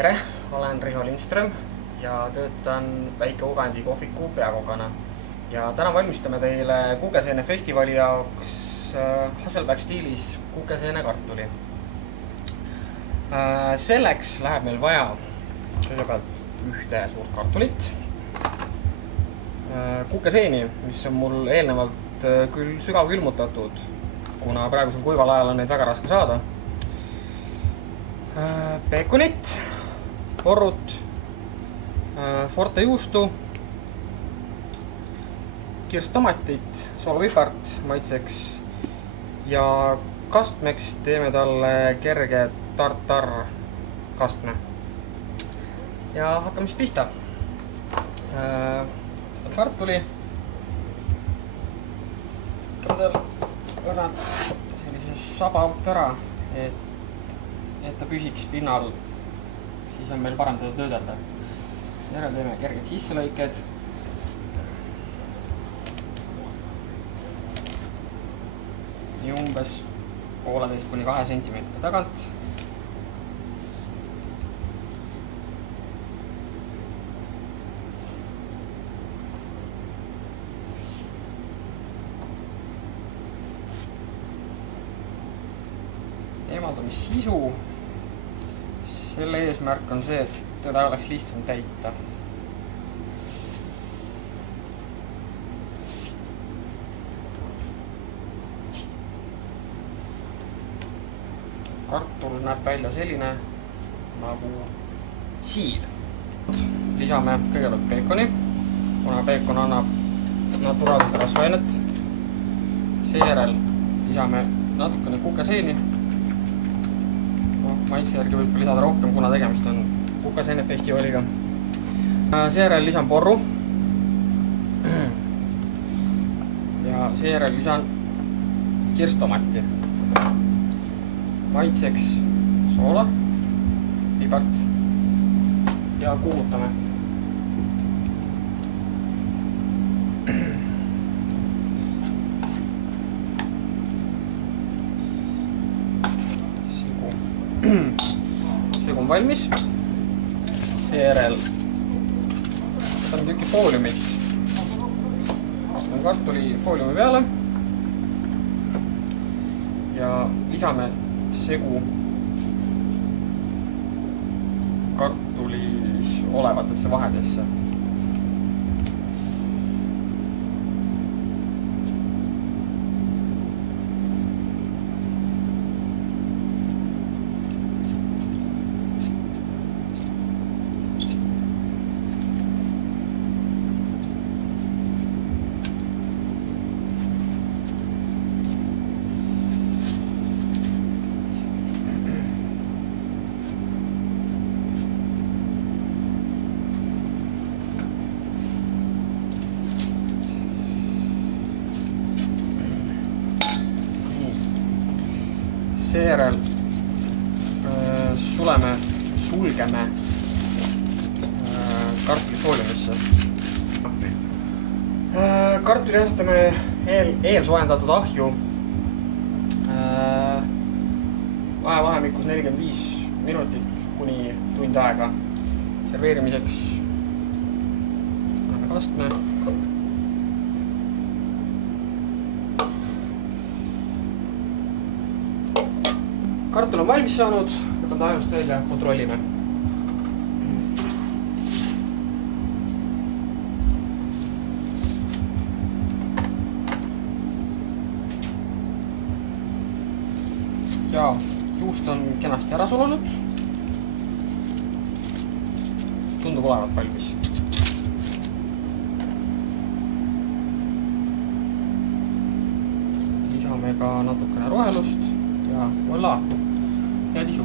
Tere, olen Riho Lindström ja töötan Väike-Ugandi kohviku peakokana. Ja täna valmistame teile kukeseene festivali jaoks Hasselback stiilis kukeseene kartuli. Selleks läheb meil vaja kõigepealt ühte suurt kartulit, kukeseeni, mis on mul eelnevalt küll sügavkülmutatud, kuna praegusel kuival ajal on neid väga raske saada. Peekonit, porrut, forte juustu, kirstomatit, soolapipart maitseks ja kastmeks teeme talle kerge tartar kastme. Ja hakkame siis pihta. Kartuli võtan sellise saba alt ära, et ta püsiks pinnal, siis on meil parem teda töödelda. Järel teeme kerged sisselõiked. Nii umbes 1,5 kuni 2 sentimeetri tagant. Eemaldamissisu, selle eesmärk on see, et teda oleks lihtsam täita. Kartul näeb välja selline nagu siil. Lisame kõigepealt peekoni, kuna peekon annab naturaalset rasvainet. Seejärel lisame natukene kukeseeni. Maitse järgi võib lisada rohkem, kuna tegemist on kukeseene festivaliga. Seejärel lisan porru ja seejärel lisan kirstomatti. Maitseks soola, pipart ja kuulutame. Segu on valmis. Seejärel võtame tükki fooliumit. Astame kartuli fooliumi peale ja lisame segu kartulis olevatesse vahedesse. Seejärel sulgeme kartuli fooliumisse. Kartuli asetame eelsoojendatud ahju vahemikus 45 minutit kuni tund aega. Serveerimiseks paneme kastme. Kartul on valmis saanud, võtame ta ajust välja, kontrollime. Ja juust on kenasti ära sulunud. Tundub olevat valmis. Lisame ka natukene rohelust ja voilà, head isu!